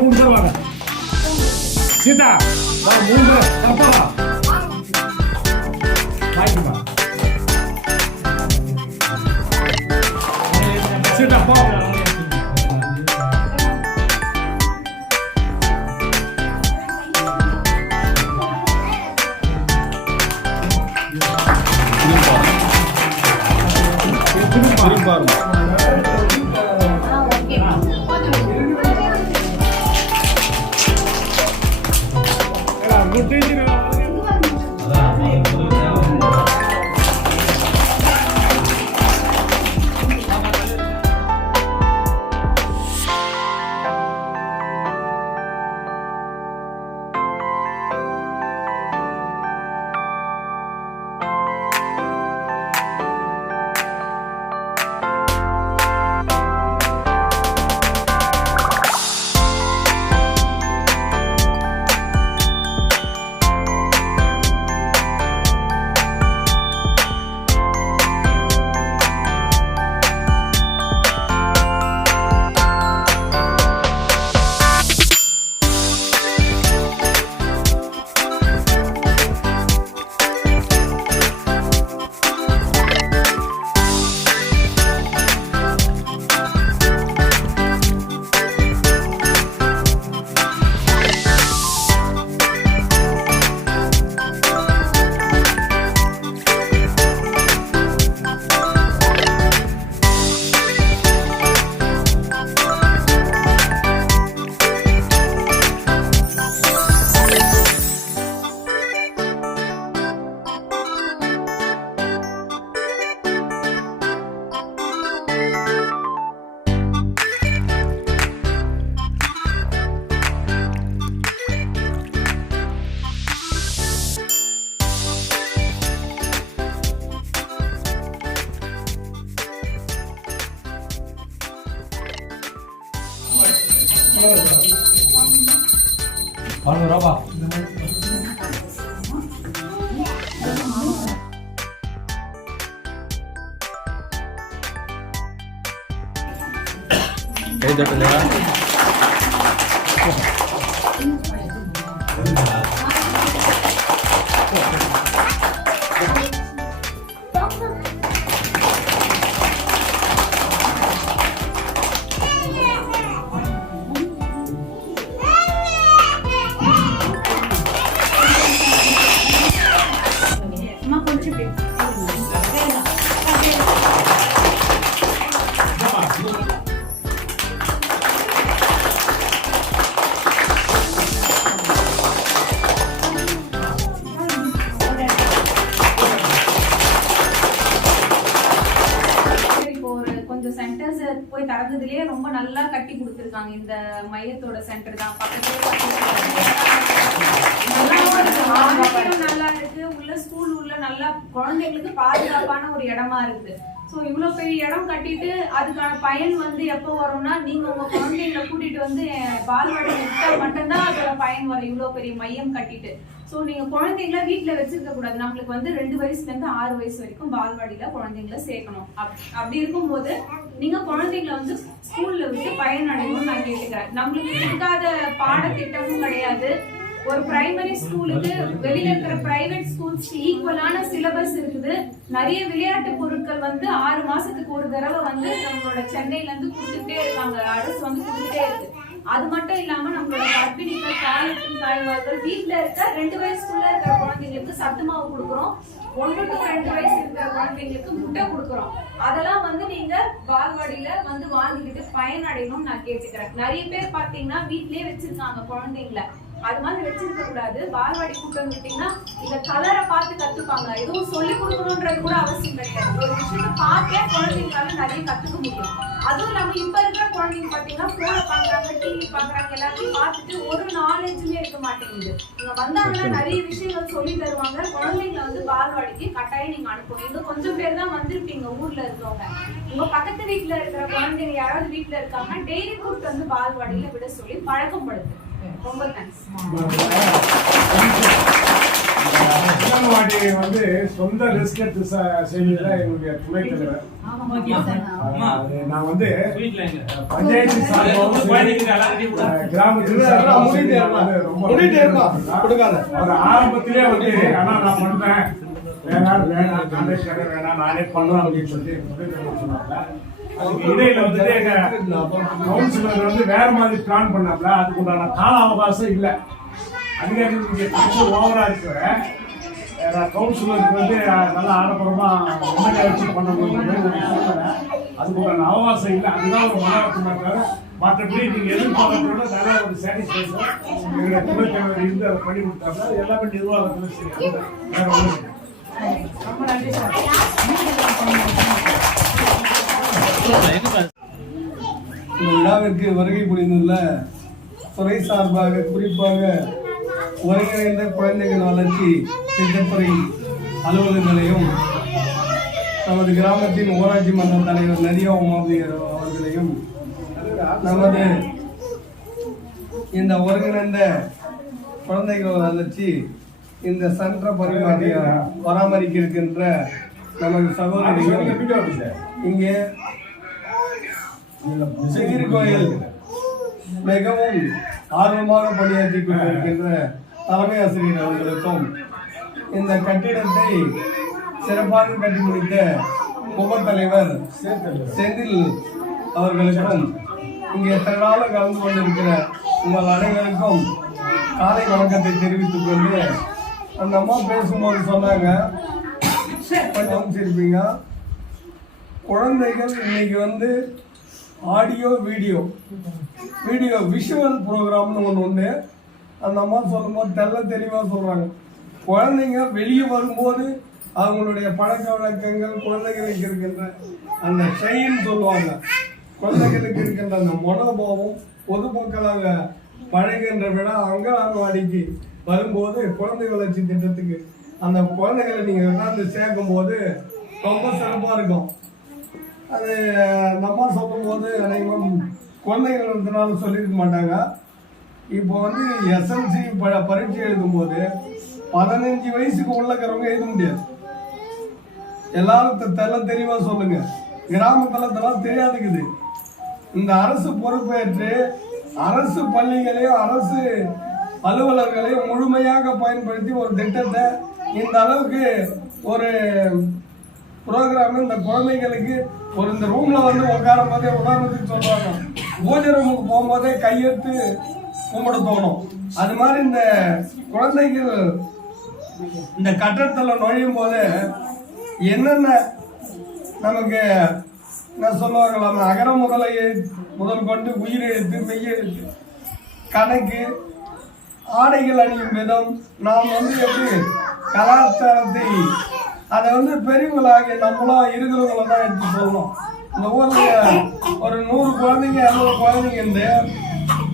மூணு பேர் வாங்க. சீதா வா, மூணு பேர் தப்பா வா. வாங்கிப்பா சீதா போ. ரூபா கை தட்டுங்க. போய் தரதுலயே ரொம்ப நல்லா கட்டி கொடுத்துருக்காங்க. இந்த மையத்தோட சென்டர் தான் நல்லா இருக்கு. உள்ள ஸ்கூல் உள்ள நல்லா குழந்தைங்களுக்கு பாதுகாப்பான ஒரு இடமா இருக்குது. ஸோ இவ்வளோ பெரிய இடம் கட்டிட்டு அதுக்கான பயன் வந்து எப்போ வரும்னா, நீங்க உங்க குழந்தைங்களை கூட்டிட்டு வந்து பால்வாடி விட்டா மட்டும்தான் அதோட பயன் வரும். இவ்வளோ பெரிய மையம் கட்டிட்டு ஸோ நீங்க குழந்தைங்கள வீட்டுல வச்சிருக்க கூடாது. நம்மளுக்கு வந்து 2 வயசுல இருந்து 6 வயசு வரைக்கும் பால்வாடியில குழந்தைங்களை சேர்க்கணும். அப்படி இருக்கும்போது நீங்க குழந்தைங்களை வந்து ஸ்கூல்ல விட்டு பயனடையணும்னு நான் கேட்டுக்கிறேன். நம்மளுக்கு இருக்காத பாடத்திட்டமும் கிடையாது. ஒரு பிரைமரி ஸ்கூலுக்கு வெளியில இருக்கிற பிரைவேட் ஸ்கூல்ஸ் ஈக்குவலான சிலபஸ் இருக்குது. நிறைய விளையாட்டு பொருட்கள் வந்து 6 மாசத்துக்கு ஒரு தடவை வந்து நம்மளோட சென்னையில இருந்து கொடுத்துட்டே இருக்காங்க. அரசு வந்து கொடுத்துட்டே இருக்கு. அது மட்டும் இல்லாம நம்மளோட கர்ப்பிணிகள், தாய்க்கும் தாய்மார்கள் வீட்டுல இருக்க 2 வயசுக்குள்ள இருக்கிற குழந்தைங்களுக்கு சத்து மாவு கொடுக்குறோம். 1 to 2 வயசு இருக்கிற குழந்தைங்களுக்கு முட்டை கொடுக்குறோம். அதெல்லாம் வந்து நீங்க பால்வாடியில வந்து வாங்கிக்கிட்டு பயனடையணும்னு நான் கேட்டுக்கிறேன். நிறைய பேர் பாத்தீங்கன்னா வீட்லயே வச்சிருக்காங்க குழந்தைங்கள. அது மாதிரி வச்சிருக்க கூடாது. பால்வாடி கூட்டம் வந்துட்டீங்கன்னா இந்த கலரை பார்த்து கத்துப்பாங்க. எதுவும் சொல்லி கொடுக்கணும்ன்றது கூட அவசியம் கிடையாது. ஒரு விஷயத்த பார்த்தே குழந்தைங்களால நிறைய கத்துக்க முடியும். அதுவும் இல்லாம இப்ப இருக்கிற குழந்தைங்க பாத்தீங்கன்னா போனை பாக்குறாங்க, டிவி பாக்குறாங்க, எல்லாத்தையும் பார்த்துட்டு ஒரு நாலேஜுமே இருக்க மாட்டேங்குது. நீங்க வந்தாங்கன்னா நிறைய விஷயங்கள் சொல்லி தருவாங்க. குழந்தைங்களை வந்து பால்வாடிக்கு கட்டாயம் நீங்க அனுப்பணும். இன்னும் கொஞ்சம் பேர் தான் வந்திருப்பீங்க ஊர்ல இருக்கவங்க. உங்க பக்கத்து வீட்டுல இருக்கிற குழந்தைங்க யாராவது வீட்டுல இருக்காங்கன்னா டெய்லி கூப்பிட்டு வந்து பால்வாடியில விட சொல்லி பழக்கப்படுது. ரொம்ப தேங்க்ஸ். அங்கன்வாடி வந்து சொந்த ரிஸ்க் எடுத்து செய்யல என்னுடைய துணைத் தலைவர். நான் வந்து பஞ்சாயத்து கிராமத்தில் ஒரு ஆரம்பத்திலே வந்து ஆனா நான் பண்றேன் வேணாம் நானே பண்ணுவேன் அப்படின்னு சொல்லி சொன்னாங்க. அதுக்கு இடையில வந்துட்டு எங்க கவுன்சிலர் வந்து வேற மாதிரி பிளான் பண்ணாப்ல, அதுக்கு உண்டான கால அவகாசம் இல்லை. அதிகாரிகள் ஓவரா இருக்கிற கவுன்சிலருக்கு வந்து நல்லா ஆடம்பரமா எம்எல்ஏ வச்சு பண்ணணும், அதுக்கு உண்டான அவகாசம் இல்லை. அதுதான் ஒரு மனவரத்துனாங்க. மற்றபடி நீங்க எதிர்பார்க்கறோட நல்ல ஒரு சாட்டிஸ்பேக்ஷன் எங்க துணைத் தலைவர் இருந்து அதை பண்ணி கொடுத்தாங்க. எல்லாமே நிர்வாகத்தில் சரி, வேற ஒன்றும் ரொம்ப நன்றி சார். இந்த விழாவிற்கு வருகை புரிந்துள்ள துறை சார்பாக குறிப்பாக ஒருங்கிணைந்த குழந்தைகள் வளர்ச்சி திட்டத்துறை அலுவலர்களையும் நமது கிராமத்தின் ஊராட்சி மன்ற தலைவர் நதியா உமாவியர் அவர்களையும் நமது இந்த ஒருங்கிணைந்த குழந்தைகள் வளர்ச்சி இந்த சென்ற பராமரிக்க இருக்கின்ற நமது சகோதரிகள் இங்கே சீர்கோயில் மிகவும் ஆர்வமாக பணியாற்றி கொண்டிருக்கின்ற தலைமை ஆசிரியர் அவர்களுக்கும் இந்த கட்டிடத்தை சிறப்பாக கட்டி முடித்த உப தலைவர் செந்தில் அவர்களுக்கும் இங்கே திரளாக கலந்து கொண்டிருக்கிற உங்கள் அனைவருக்கும் காலை வணக்கத்தை தெரிவித்துக் கொண்டு அந்த அம்மா பேசும்போது சொன்னாங்க, கொஞ்சம் சிரிப்பீங்க, குழந்தைகள் இன்னைக்கு வந்து ஆடியோ வீடியோ விஷுவல் ப்ரோக்ராம்னு ஒன்று உண்டு. அந்த அம்மா சொல்லும்போது தெளிவாக சொல்கிறாங்க. குழந்தைங்க வெளியே வரும்போது அவங்களுடைய பழக்க வழக்கங்கள், குழந்தைகளுக்கு இருக்கின்ற அந்த ஷைன்னு சொல்லுவாங்க, குழந்தைகளுக்கு இருக்கின்ற அந்த மனோபாவம் பொதுமக்களாக பழகின்ற விட அங்கன்வாடிக்கு வரும்போது குழந்தை வளர்ச்சி திட்டத்துக்கு அந்த குழந்தைகளை நீங்கள் கொண்டாந்து சேர்க்கும் போது ரொம்ப சிறப்பாக இருக்கும். அது நம்ம சொல்லும் போது அனைவரும் குழந்தைகள் இருந்தனாலும் சொல்லியிருக்க மாட்டாங்க. இப்போ வந்து எஸ்எல்சி பரீட்சை எழுதும் போது 15 வயசுக்கு உள்ளக்கிறவங்க எழுத முடியாது. எல்லாரும் தெளிவாக சொல்லுங்க. கிராமத்தில் தெரியாதுக்குது. இந்த அரசு பொறுப்பேற்று அரசு பள்ளிகளையும் அரசு அலுவலர்களையும் முழுமையாக பயன்படுத்தி ஒரு திட்டத்தை இந்த அளவுக்கு ஒரு ப்ரோக்ராம் இந்த குழந்தைகளுக்கு ஒரு இந்த ரூம்ல வந்து உட்காரும் போதே உதாரணத்துக்கு சொல்றாங்க, பூஜை ரூமுக்கு போகும்போதே கையெடுத்து கும்பிட தோணும். அது மாதிரி இந்த குழந்தைகள் இந்த கட்டடத்தில் நுழையும் போது என்னென்ன நமக்கு என்ன சொல்லுவாங்களாம், அகர முதல் கொண்டு உயிரெழுத்து, மெய்யெழுத்து, கணக்கு, ஆடைகள் அணியும் விதம், நாம் வந்து எப்படி கலாச்சாரத்தை அதை வந்து பெரியவங்களாக நம்மளும் இருக்கிறவங்கள தான் எடுத்து சொல்லணும். இந்த ஊரில் ஒரு 100 குழந்தைங்க 200 குழந்தைங்க இருந்து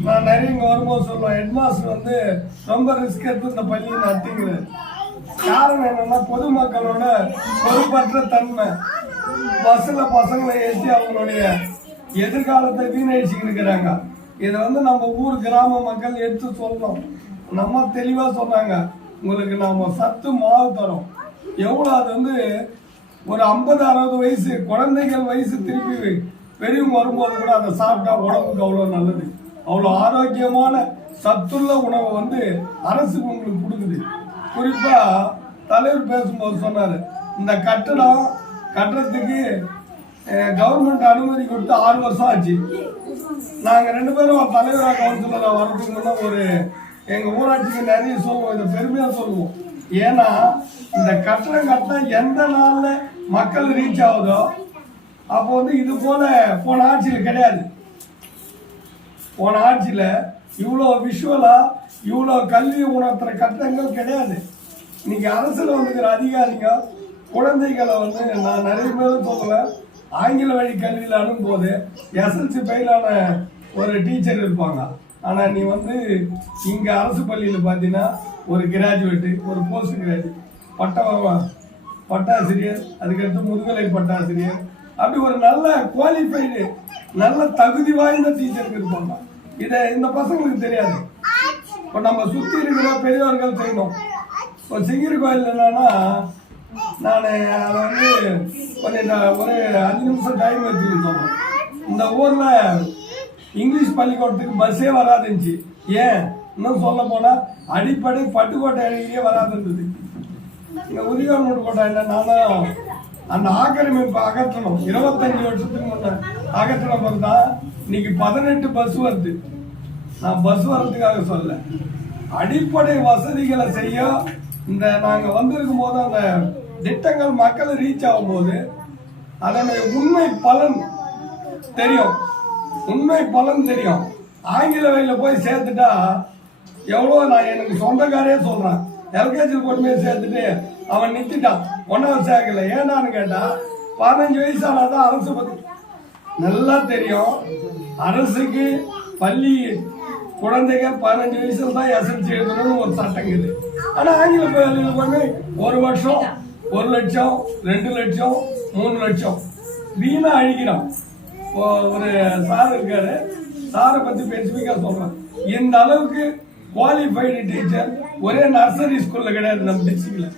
நான் நிறைய இங்கே வரும்போது சொல்லுவேன், ஹெட்மாஸ்டர் வந்து ரொம்ப ரிஸ்க் எடுத்து இந்த பள்ளியை நடத்திங்கிறார். காரணம் என்னன்னா பொதுமக்களோட பொறுப்பற்ற தன்மை. பஸ்ஸில் பசங்களை ஏற்றி அவங்களுடைய எதிர்காலத்தை வீணடிச்சுக்கிட்டு இருக்கிறாங்க. இதை வந்து நம்ம ஊர் கிராம மக்கள் எடுத்து சொல்லணும். நம்ம தெளிவாக சொன்னாங்க, உங்களுக்கு நாம சத்து மாவு தரோம். எவ்வளோ அது வந்து ஒரு 50-60 வயசு குழந்தைகள் வயசு திருப்பி பெரியவங்க வரும்போது கூட அதை சாப்பிட்டா உடம்புக்கு அவ்வளோ நல்லது. அவ்வளோ ஆரோக்கியமான சத்துள்ள உணவை வந்து அரசு உங்களுக்கு கொடுக்குது. குறிப்பாக தலைவர் பேசும்போது சொன்னார், இந்த கட்டடத்துக்கு கவர்மெண்ட் அனுமதி கொடுத்து 6 வருஷம் ஆச்சு. நாங்கள் 2 பேரும் தலைவராக கவுன்சிலராக வர்றதுக்கு முன்னே ஒரு எங்கள் ஊராட்சிக்கு நிறைய சொல்லுவோம், இதை பெருமையாக சொல்லுவோம். ஏன்னா இந்த கட்டடம் கட்டினா எந்த நாளில் மக்கள் ரீச் ஆகுதோ அப்போ வந்து இது போல போன ஆட்சியில் கிடையாது. போன ஆட்சியில் இவ்வளோ விஷுவலாக இவ்வளோ கல்வி உணர்த்துற கட்டடங்கள் கிடையாது. இன்னைக்கு அரசில் வந்துக்கிற அதிகாரிங்க குழந்தைகளை வந்து நான் நிறைய பேரும் சொல்லுவேன், ஆங்கில வழி கல்வியில் அனுப்பும்போது எஸ்எல்சி ஃபெயிலான ஒரு டீச்சர் இருப்பாங்க. ஆனால் நீ வந்து இங்கே அரசு பள்ளியில் பார்த்தீங்கன்னா ஒரு கிராஜுவேட்டு, ஒரு போஸ்ட் கிராஜுவேட், பட்டாசிரியர், அதுக்கடுத்து முதுகலை பட்டாசிரியர், அப்படி ஒரு நல்ல குவாலிஃபைடு நல்ல தகுதி வாய்ந்த டீச்சருக்கு இருப்பாங்க. இதை இந்த பசங்களுக்கு தெரியாது. இப்போ நம்ம சுற்றி இருக்கிற பெரியவர்கள் செய்யணும். இப்போ சிங்கிரி கோயில் என்னன்னா நான் அதை வந்து கொஞ்சம் ஒரு 5 நிமிஷம் டைம் வச்சுக்கிட்டு சொல்கிறேன். இந்த ஊரில் இங்கிலீஷ் பள்ளிக்கூடத்துக்கு பஸ்ஸே வராதுச்சு. ஏன் இன்னும் சொல்ல போனால் அடிப்படை பட்டுக்கோட்டை அருகே வராது இருந்தது. இந்த உதியோகமூடு கோட்டை என்னன்னா அந்த ஆக்கிரமிப்பு அகற்றணும். 25 வருஷத்துக்கு முன்னே அகற்றின பிறகு தான் இன்னைக்கு 18 பஸ் வருது. நான் பஸ் வர்றதுக்காக சொல்ல, அடிப்படை வசதிகளை செய்ய இந்த நாங்கள் வந்திருக்கும் போது அந்த திட்டங்கள் மக்களை ரீச் ஆகும்போது அதனுடைய உண்மை பலன் தெரியும். உண்மை பலன் தெரியும். ஆங்கில வழியில் போய் சேர்த்துட்டா எவ்வளோ, நான் எனக்கு சொந்தக்காரே சொல்கிறேன், எல்கேஜியில் கொண்டு போய் சேர்த்துட்டு அவன் நிறுத்திட்டான், 1வது சேர்க்கல. ஏன்னான்னு கேட்டால் 15 வயசானாதான் அரசு பற்றி நல்லா தெரியும். அரசுக்கு பள்ளி குழந்தைங்க 15 வயசுல தான் எஸ்எல்சி எழுதணும்னு ஒரு சட்டம் இருக்குது. ஆனால் ஆங்கில பள்ளியில் போய் 1 வருஷம் 1 லட்சம் 2 லட்சம் 3 லட்சம் வீணா அழிக்கிறான். ஒரு சார் இருக்காரு, சாரை பத்தி ஸ்பெசிஃபிக்கா சொல்றேன். இந்த அளவுக்கு குவாலிஃபைடு டீச்சர் ஒரே நர்சரி ஸ்கூல்ல கிடையாது நம்ம டிஸ்ட்ரிக்ட்ல.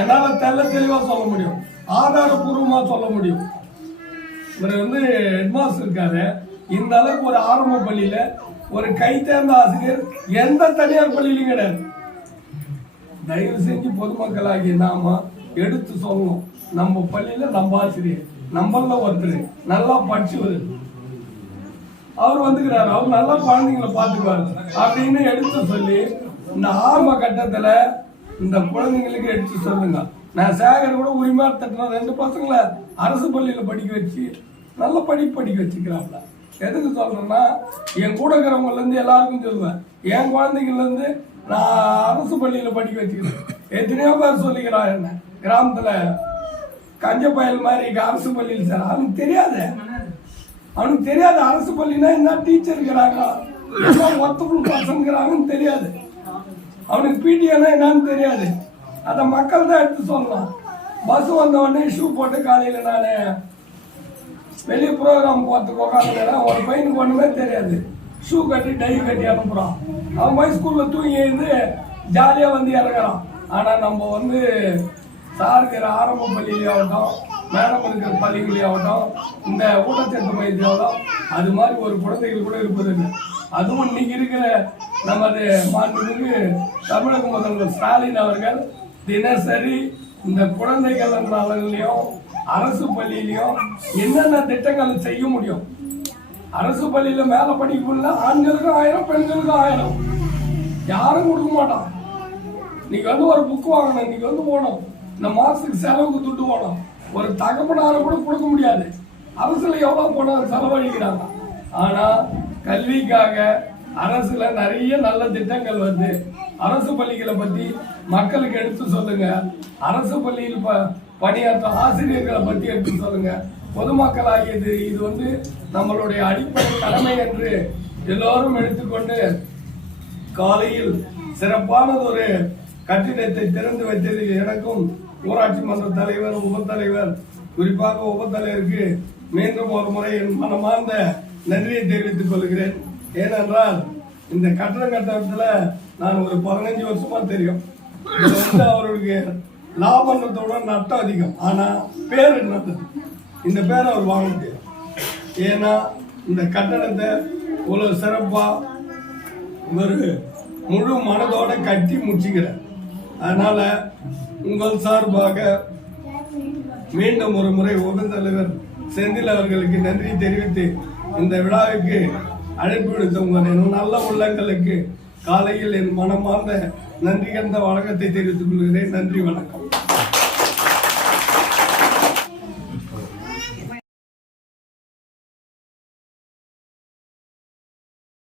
என்னால தெளிவா சொல்ல முடியும், ஆதாரபூர்வமா சொல்ல முடியும். இவர் வந்து ஹெட்மாஸ்டர் இருக்காரு. இந்த அளவுக்கு ஒரு ஆரம்ப பள்ளியில ஒரு கை தேர்ந்த ஆசிரியர் எந்த தனியார் பள்ளியிலும் கிடையாது. தயவு செஞ்சு பொதுமக்களாகிய நாம எடுத்து சொல்லணும், நம்ம பள்ளியில நம்ம ஆசிரியர் நம்மள ஒருத்தர் நல்லா படிச்சவர் அவர் வந்துக்கிறாரு, அவர் நல்லா குழந்தைங்களை பார்த்துக்குவாரு அப்படின்னு எடுத்து சொல்லி இந்த ஆரம்ப கட்டத்துல இந்த குழந்தைங்களுக்கு எடுத்து சொல்லுங்க. நான் சேகர் கூட உரிமையா தட்டின 2 பசங்களை அரசு பள்ளியில படிக்க வச்சு நல்ல படிக்க வச்சுக்கிறாப்ல. எதுக்கு சொல்றேன்னா, என் கூட இருக்கிறவங்கல இருந்து எல்லாருக்கும் சொல்லுவேன், என் குழந்தைங்கள்ல இருந்து நான் அரசு பள்ளியில படிக்க வச்சுக்கிறேன். எத்தனையோ பேர் சொல்லிக்கிறான் என்ன கிராமத்துல கஞ்ச பயல் மாதிரி அரசு பள்ளியில் சார். அவனுக்கு தெரியாது அரசு பள்ளினா என்ன, டீச்சர் இருக்கிறாங்க, ஒர்த்தபுள் பர்சன்கிறாங்கன்னு தெரியாது. அவனுக்கு பிடிஏனா என்னன்னு தெரியாது. அதை மக்கள் தான் எடுத்து சொல்லலாம். பஸ் வந்த உடனே ஷூ போட்டு காலையில நான் வெளியே ப்ரோக்ராம் போறதுக்கு உட்காந்துக்கிறேன். ஒரு பையனுக்கு ஒண்ணுமே தெரியாது, ஷூ கட்டி டை கட்டி அனுப்புறான். அவன் போய் ஸ்கூல்ல தூங்கி எழுந்து ஜாலியா வந்து இறங்குறான். ஆனா நம்ம வந்து சார் இருக்கிற ஆரம்ப பள்ளியிலேயாகட்டும், மேடம் இருக்கிற பள்ளிகளையாகட்டும், இந்த ஊட்டச்சத்து மையத்திலாகட்டும், அது மாதிரி ஒரு குழந்தைகள் கூட இருப்பதில்லை. அதுவும் இன்னைக்கு இருக்கிற நமது மாண்புமிகு தமிழக முதல்வர் ஸ்டாலின் அவர்கள் தினசரி இந்த குழந்தைகள் நலன்லையும் அரசு பள்ளியிலையும் என்னென்ன திட்டங்கள் செய்ய முடியும். அரசு பள்ளியில மேல படிக்கணும்னா ஆண்களுக்கும் 1000 பெண்களுக்கும் 1000 யாரும் கொடுக்க மாட்டான். நீங்க வந்து ஒரு புக் வாங்கணும், நீங்க வந்து போகணும், இந்த மாசத்துக்கு செலவுக்கு துட்டு போகணும். ஒரு தகப்பனால கூட கொடுக்க முடியாது. அரசுல எவ்வளவு போனாலும் செலவழிக்கிறாங்க. ஆனா கல்விக்காக அரசுல நிறைய நல்ல திட்டங்கள் வந்து அரசு பள்ளிகளை பத்தி மக்களுக்கு எடுத்து சொல்லுங்க. அரசு பள்ளியில் பணியாற்றும் ஆசிரியர்களை பத்தி எடுத்து சொல்லுங்க. பொதுமக்கள் ஆகியது இது வந்து நம்மளுடைய அடிப்படை கடமை என்று எல்லோரும் எடுத்துக்கொண்டு காலையில் சிறப்பானது ஒரு கட்டிடத்தை திறந்து வைத்தது எனக்கும் ஊராட்சி மன்ற தலைவர், உபத்தலைவர், குறிப்பாக உபத்தலைவருக்கு மீண்டும் ஒரு முறை என் மனமார்ந்த நன்றியை தெரிவித்துக் கொள்கிறேன். ஏனென்றால் இந்த கட்டட கட்டடத்துல நான் ஒரு 15 வருஷமா தெரியும். அவருக்கு லாபன்றதோட நட்டம் அதிகம். ஆனா பேர் என்னது, இந்த பேரை அவர் வாங்க முடியும். ஏன்னா இந்த கட்டடத்தை இவ்வளவு சிறப்பா ஒரு முழு மனதோட கட்டி முடிச்சுக்கிறேன். அதனால உங்கள் சார்பாக மீண்டும் ஒரு முறை உபத்தலைவர் செந்தில் அவர்களுக்கு நன்றி தெரிவித்து இந்த விழாவுக்கு அழைப்பு விடுத்த உங்கள் நல்ல உள்ளங்களுக்கு காலையில் என் மனமார்ந்த நன்றி கண்ட வணக்கத்தை தெரிவித்துக் கொள்கிறேன். நன்றி, வணக்கம்.